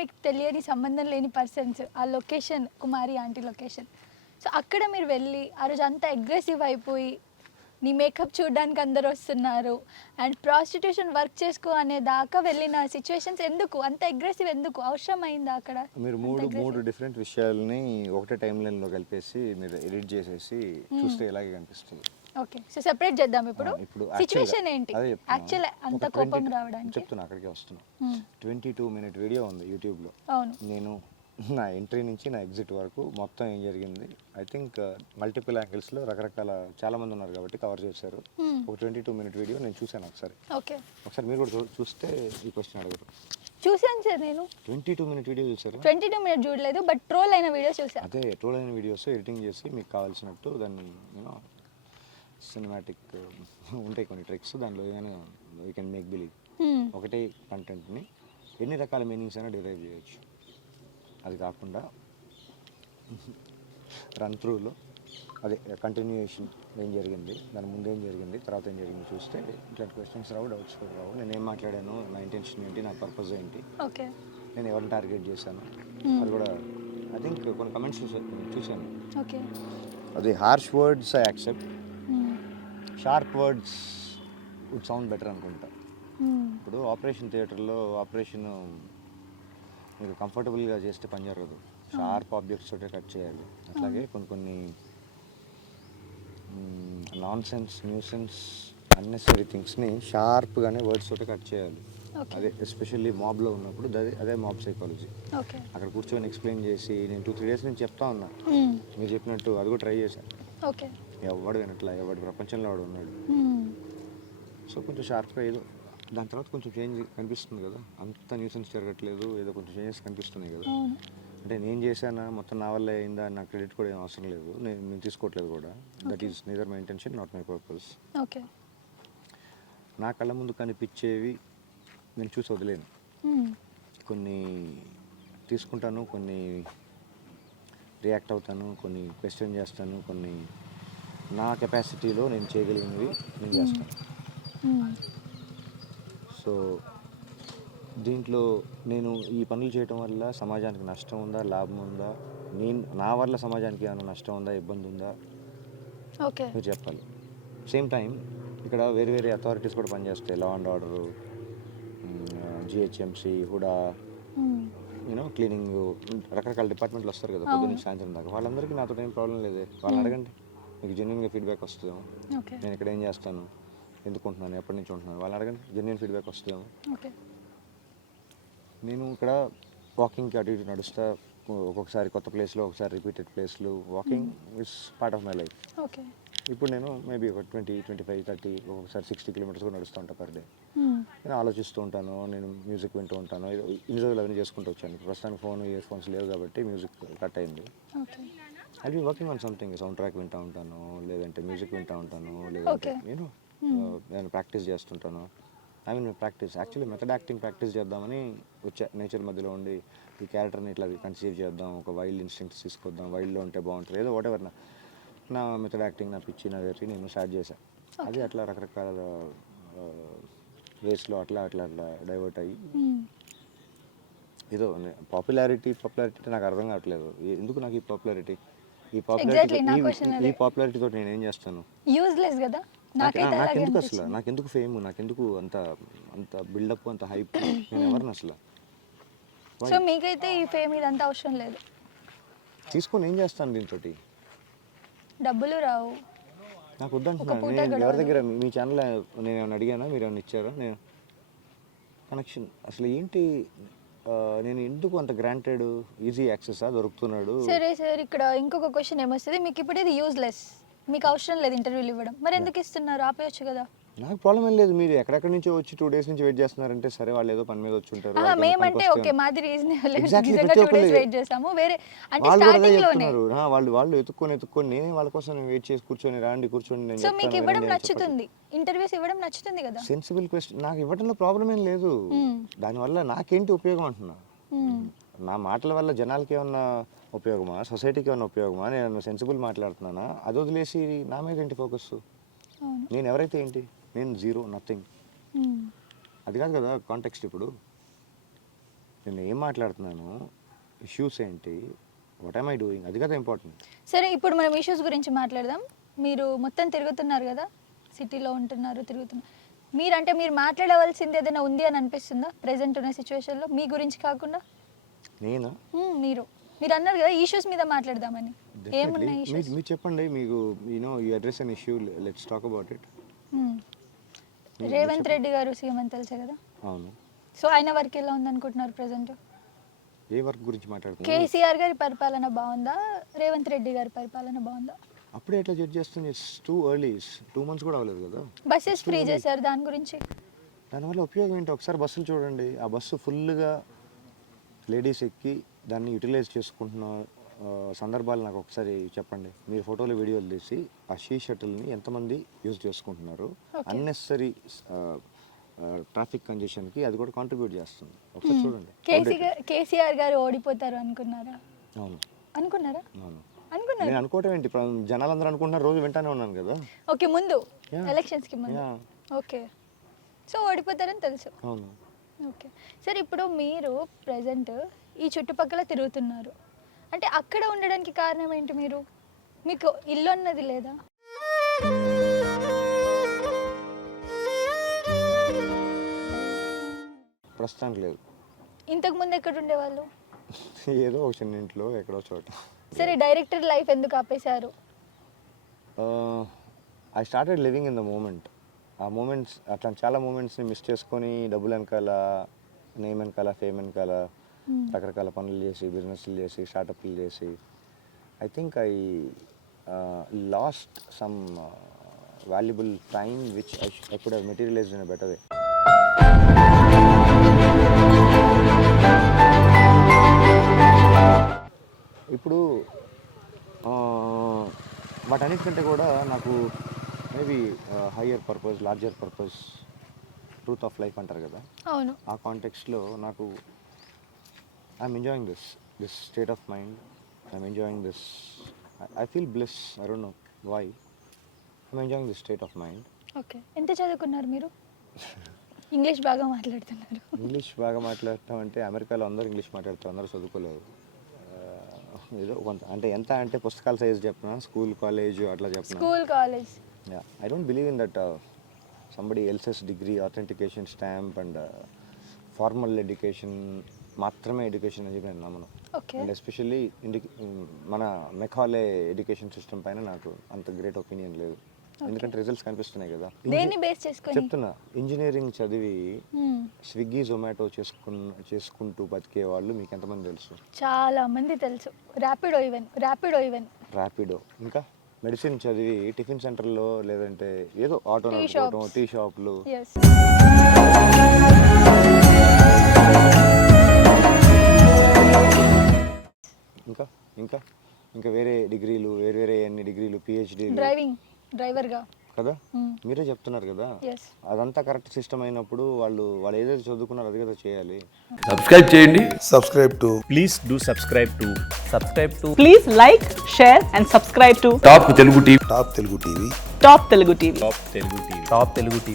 మీకు తెలియని సంబంధం లేని పర్సన్స్ ఆ లొకేషన్ కుమారి ఆంటీ లొకేషన్. సో అక్కడ మీరు వెళ్ళి ఆ రోజు అంతా అగ్రెసివ్ అయిపోయి నీ మేకప్ చూడడానికి అందరు వస్తున్నారు అండ్ ప్రాస్టిట్యూషన్ వర్క్ చేసుకో అనే దాకా వెళ్ళిన సిచ్యువేషన్స్ ఎందుకు అంత అగ్రెసివ్, ఎందుకు అవసరమైందా అక్కడ? మీరు మూడు డిఫరెంట్ విషయాలని ఒకటే టైం లైన్లో కలిపేసి మీరు ఎడిట్ చేసేసి చూస్తే ఇలాగే కనిపిస్తుంది. ఓకే, సో సెపరేట్ చేద్దాం. ఇప్పుడు సిచ్యువేషన్ ఏంటి యాక్చువల్ అంత కోపం రావడానికి? చెప్తున్నా, అక్కడికే వస్తున్నా. 22-minute వీడియో ఉంది యూట్యూబ్లో. అవును, నేను నా ఎంట్రీ నుంచి నా ఎగ్జిట్ వరకు మొత్తం ఏం జరిగింది ఐ థింక్ మల్టిపుల్ యాంగిల్స్లో రకరకాల చాలా మంది ఉన్నారు కాబట్టి కవర్ చేశారు. ఒక 22-minute వీడియో నేను చూశాను ఒకసారి. ఓకే, ఒకసారి మీరు కూడా చూస్తే ఈ క్వశ్చన్ అడగరు. చూసాను సార్, నేను 22-minute వీడియో చూసారు. 22 minutes చూడలేదు, బట్ ట్రోల్ అయిన వీడియో చూసాను. అదే ట్రోల్ అయిన వీడియోస్ ఎడిటింగ్ చేసి మీకు కావాల్సినట్టు దాన్ని యూనో సినిమాటిక్ ఉంటాయి కొన్ని ట్రిక్స్, దానిలో ఏమైనా యూ కెన్ మేక్ బిలీవ్. ఒకటే కంటెంట్ని ఎన్ని రకాల మీనింగ్స్ అయినా డిరైవ్ చేయొచ్చు. అది కాకుండా రన్ త్రూలో అదే కంటిన్యూయేషన్ ఏం జరిగింది, దాని ముందు ఏం జరిగింది, తర్వాత ఏం జరిగింది చూస్తే ఇట్లాంటి క్వశ్చన్స్ రావు, డౌట్స్ కూడా రావు. నేను ఏం మాట్లాడాను, నా ఇంటెన్షన్ ఏంటి, నా పర్పస్ ఏంటి, నేను ఎవరిని టార్గెట్ చేశాను, అది కూడా ఐ థింక్ కొన్ని కమెంట్స్ చూశాను. అది harsh words I accept, sharp words would sound better అనుకుంటా. ఇప్పుడు ఆపరేషన్ థియేటర్లో ఆపరేషన్ మీరు కంఫర్టబుల్గా చేస్తే పని జరగదు, షార్ప్ ఆబ్జెక్ట్స్ తోటే కట్ చేయాలి. అట్లాగే కొన్ని నాన్ సెన్స్, న్యూసెన్స్, అన్నెసరీ థింగ్స్ని షార్ప్గానే వర్డ్స్ తోటే కట్ చేయాలి. అదే ఎస్పెషల్లీ మాబ్లో ఉన్నప్పుడు అదే మాబ్ సైకాలజీ. అక్కడ కూర్చొని ఎక్స్ప్లెయిన్ చేసి నేను 2-3 days నుంచి చెప్తా ఉన్నా, మీరు చెప్పినట్టు అది కూడా ట్రై చేశాను. ఎవడు వినట్లా, ఎవడు ప్రపంచంలో వాడు ఉన్నాడు. సో కొంచెం షార్ప్గా ఏదో దాని తర్వాత కొంచెం చేంజ్ కనిపిస్తుంది కదా, అంత న్యూసెన్స్ జరగట్లేదు, ఏదో కొంచెం చేంజెస్ కనిపిస్తున్నాయి కదా. అంటే నేను చేశానా, మొత్తం నా వల్ల అయిందా, నాకు క్రెడిట్ కూడా ఏం అవసరం లేదు, నేను తీసుకోవట్లేదు కూడా. That is neither my intention, not my purpose. నా కళ్ళ ముందు కనిపించేవి నేను చూసి వదిలేను, కొన్ని తీసుకుంటాను, కొన్ని రియాక్ట్ అవుతాను, కొన్ని క్వశ్చన్ చేస్తాను, కొన్ని నా కెపాసిటీలో నేను చేయగలిగినవి నేను చేస్తాను. సో దీంట్లో నేను ఈ పనులు చేయటం వల్ల సమాజానికి నష్టం ఉందా, లాభం ఉందా, నా వల్ల సమాజానికి ఏమైనా నష్టం ఉందా, ఇబ్బంది ఉందా, మీరు చెప్పాలి. సేమ్ టైం ఇక్కడ వేరే అథారిటీస్ కూడా పనిచేస్తాయి, law and order, GHMC, HUDA, you know cleaning, రకరకాల డిపార్ట్మెంట్లు వస్తారు కదా పొద్దున్న సాయంత్రం దాకా. వాళ్ళందరికీ నాతో ఏం ప్రాబ్లం లేదే, వాళ్ళని అడగండి, మీకు జెన్యున్గా ఫీడ్బ్యాక్ వస్తుందేమో. నేను ఇక్కడ ఏం చేస్తాను, ఎందుకు ఉంటున్నాను, ఎప్పటి నుంచి ఉంటున్నాను, వాళ్ళని అడగండి, జెన్యున్ ఫీడ్బ్యాక్ వస్తుందేమో. నేను ఇక్కడ వాకింగ్కి అటు ఇటు నడుస్తా, ఒక్కొక్కసారి కొత్త ప్లేస్లో, ఒకసారి రిపీటెడ్ ప్లేస్లు. Walking is part of my life. ఇప్పుడు నేను మేబీ ఒక 20, 25, 30, ఒక్కొక్కసారి 60 kilometers కూడా నడుస్తూ ఉంటాను పర్ డే. నేను ఆలోచిస్తూ ఉంటాను, నేను మ్యూజిక్ వింటూ ఉంటాను. ఇన్ని రోజులు అవన్నీ చేసుకుంటూ వచ్చాను. ప్రస్తుతానికి ఇయర్ ఫోన్స్ లేవు కాబట్టి మ్యూజిక్ కట్ అయింది. I be working on something, soundtrack వింటూ ఉంటాను, లేదంటే మ్యూజిక్ వింటూ ఉంటాను, లేదంటే నేను ప్రాక్టీస్ చేస్తుంటాను. Practice actually method acting practice చేద్దామని వచ్చా. నేచర్ మధ్యలో ఉండి ఈ క్యారెక్టర్ని ఇట్లా కన్సీవ్ చేద్దాం, ఒక వైల్డ్ ఇన్స్టింక్ట్స్ తీసుకొద్దాం, వైల్డ్లో ఉంటే బాగుంటుంది, ఏదో వాట్ ఎవర్ నా మెథడ్ యాక్టింగ్, నా పిచ్చి, నా వెర్రి నేను స్టార్ట్ చేశాను. అది అట్లా రకరకాల వేస్లో అట్లా డైవర్ట్ అయ్యి ఏదో పాపులారిటీ నాకు అర్థం కావట్లేదు. ఎందుకు నాకు ఈ పాపులారిటీ తోటి నేను ఏం చేస్తాను, నాకెందుకు అసలు, నాకెందుకు ఫేమ్, నాకెందుకు అంత బిల్డప్, అంత హైప్, నేను ఎవరిని అసలు. సో మీకైతే ఈ ఫేమ్ ఇదంతా అవసరం లేదు, తీసుకొని ఏం చేస్తాను, దీంతో డబ్బులు రావు, నాకు వద్దంటున్నాను. నేను ఎవరి దగ్గర మీ ఛానల్ నేను ఏమైనా అడిగానా, మీరు ఏమైనా ఇచ్చారా? నేను కనెక్షన్ అసలు ఏంటి, నేను ఎందుకు అంత గ్రాంటెడ్ ఈజీ యాక్సెస్ దొరుకుతున్నాడు. సరే సార్, ఇక్కడ ఇంకొక క్వశ్చన్ ఏమొస్తుంది, మీకు ఇప్పుడు ఇది యూజ్లెస్, మీకు అవసరం లేదు ఇంటర్వ్యూలు ఇవ్వడం, మరి ఎందుకు ఇస్తున్నారు, ఆపేయచ్చు కదా. నాకు ప్రాబ్లం ఏం లేదు, మీరు ఎక్కడెక్కడి నుంచో వచ్చి 2 days నుంచి వెయిట్ చేస్తున్నారంటే సరే, వాళ్ళు ఏదో పని మీద వచ్చి ఉంటారు. మేమంటే ఓకే, మాది రీజనబుల్, 2 days వెయిట్ చేసాము. వేరే అంటే స్టార్టింగ్ లోనే వాళ్ళు ఎత్తుకొని నేనే వాళ్ళ కోసం వెయిట్ చేసి కూర్చొని కూర్చొని నేను. సో మీకు ఇవ్వడం నచ్చుతుంది, ఇంటర్వ్యూస్ ఇవ్వడం నచ్చుతుంది కదా. సెన్సిబుల్ క్వశ్చన్, నాకు ఇవ్వడంలో ప్రాబ్లం ఏం లేదు, దానివల్ల నాకేంటి ఉపయోగం అంటున్నా. నా మాటల వల్ల జనాలకి ఏమన్నా ఉపయోగమా, సొసైటీకి ఏమన్నా ఉపయోగమా, నేను సెన్సిబుల్ మాట్లాడుతున్నానా, అది వదిలేసి నా మీద ఏంటి ఫోకస్, నేను ఎవరైతే ఏంటి, నేను జీరో, నథింగ్. అది కాదు కదా కాంటెక్స్ట్. ఇప్పుడు నేను ఏం మాట్లాడుతున్నాను, ఇష్యూస్ ఏంటి, వాట్ ఐమ్ ఐ డూయింగ్, అది కదా ఇంపార్టెంట్. సరే ఇప్పుడు మనం ఇష్యూస్ గురించి మాట్లాడదాం. మీరు మొత్తం తిరుగుతున్నారు కదా, సిటీలో ఉంటున్నారు, తిరుగుతున్నారు. మీరు మాట్లాడవలసింది ఏదైనా ఉంది అని అనిపిస్తుందా ప్రెసెంట్ ఉన్న సిచ్యువేషన్లో మీ గురించి కాకుండా? నేనా? మీరు అన్నారు కదా ఇష్యూస్ మీద మాట్లాడదామని. ఏమున్నాయి issues? మీరు చెప్పండి, మీకు you address an issue, let's talk about it. Revanth Reddy గారు సీఎం అని తెలుసా కదా? అవును. సో ఆయన వర్క్ ఎలా ఉంది అనుకుంటున్నారు ప్రెసెంట్? ఏ వర్క్ గురించి మాట్లాడుతున్నారు? కేసీఆర్ గారి పరిపాలన బాగుందా, రేవంత్ రెడ్డి గారి పరిపాలన బాగుందా? అప్పుడే ఎట్లా జడ్జ్ చేస్తుంది? ఇట్స్ టూ ఎర్లీ, 2 months కూడా అవ్వలేదు కదా. బస్సెస్ ఫ్రీ చేశారు, దాని గురించి దానివల్ల ఉపయోగం ఏంటి? ఒకసారి బస్సులు చూడండి, ఆ బస్సు ఫుల్గా లేడీస్ ఎక్కి దాన్ని యూటిలైజ్ చేసుకుంటున్న సందర్భాలు నాకు ఒకసారి చెప్పండి. మీరు ఫోటోలు వీడియోలు తీసి ఆ షీ షటిల్ని ఎంతమంది యూజ్ చేసుకుంటున్నారు, అన్నెసరీ ట్రాఫిక్ కంజెషన్కి అది కూడా కాంట్రిబ్యూట్ చేస్తుంది. ఒకసారి చూడండి. కేసీఆర్ గారు ఓడిపోతారు అనుకున్నారా? అవును. అనుకున్నారా? అవును. అనుకున్నారు. నేను అనుకోవటం ఏంటి, జనాలందరూ అనుకుంటున్నారు, రోజు వింటానే ఉన్నాను కదా. ఓకే, ముందు Yeah. ఎలక్షన్స్ కి ముందు. Yeah. ఓకే, సో ఓడిపోతారని తెలుసు. అవును. ఓకే సరే, ఇప్పుడు మీరు ప్రెసెంట్ ఈ చుట్టుపక్కల తిరుగుతున్నారు అంటే అక్కడ ఉండడానికి కారణం ఏంటి? మీకు ఇల్లు అన్నది లేదా? ప్రస్తుతానికి లేదు. ఇంతకు ముందు ఎక్కడ ఉండేవాళ్ళు? ఏదో ఒక చిన్న ఇంట్లో ఎక్కడో చోట. సరే, డైరెక్టర్ లైఫ్ ఎందుకు ఆపేశారు? I started living in the moment. ఆ మూమెంట్స్, అట్లా చాలా మూమెంట్స్ని మిస్ చేసుకొని డబ్బులు వెనకాల, నేమ్ వెనకాల, ఫేమ్ వెనకాల రకరకాల పనులు చేసి, బిజినెస్లు చేసి, స్టార్టప్లు చేసి, I think I lost some valuable time which I could have materialised in a better way. ఇప్పుడు వాటన్నిటికంటే కూడా నాకు maybe higher purpose, larger purpose, truth of life అంటారు కదా. అవును. ఆ కాంటెక్స్ట్లో నాకు I'm enjoying this state of mind, I'm enjoying this, I feel bless, I don't know why, I'm enjoying this state of mind. Okay, ఎంత చదువుకున్నారు మీరు? English బాగా మాట్లాడుతున్నారు. ఇంగ్లీష్ బాగా మాట్లాడటం అంటే అమెరికాలో అందరూ ఇంగ్లీష్ మాట్లాడతారు, అందరూ చదువుకోలేదు. ఏదో కొంత, అంటే ఎంత అంటే పుస్తకాల సైజ్ చెప్పినా, స్కూల్ కాలేజ్ అట్లా చెప్పిన. School college. I don't believe in that somebody else's degree, authentication stamp and formal education మాత్రమే ఎడ్యుకేషన్ అని చెప్పి నేను నమ్మను. అండ్ ఎస్పెషల్లీ మన మెకాలే ఎడ్యుకేషన్ సిస్టమ్ పైన నాకు అంత గ్రేట్ ఒపీనియన్ లేదు. ఎందుకంటే రిజల్ట్స్ కనిపిస్తున్నాయి కదా. దేన్ని బేస్ చేసుకొని చెప్తున్నా, ఇంజనీరింగ్ చదివి స్విగ్గీ, జొమాటో చేసుకుంటూ బతికే వాళ్ళు మీకు ఎంతమంది తెలుసు? చాలా మంది తెలుసు. ర్యాపిడో ఈవెన్. ర్యాపిడో. ఇంకా మెడిసిన్ చదివి టిఫిన్ సెంటర్లో, లేదంటే ఏదో ఆటో నడుపుకోవడం, టీ షాప్లు. ఇంకా ఇంకా ఇంకా వేరే డిగ్రీలు, వేరే అన్ని డిగ్రీలు, పిహెచ్డీలు, డ్రైవర్గా కదా. మీరే చెప్తున్నారు కదా, అదంతా కరెక్ట్ సిస్టమ్ అయినప్పుడు వాళ్ళు ఏదైతే చదువుకున్నారో అది కదా చేయాలి. సబ్స్క్రైబ్ చేయండి. Please do subscribe to Please like, share and subscribe to top Telugu TV. Top Telugu TV. Top Telugu TV.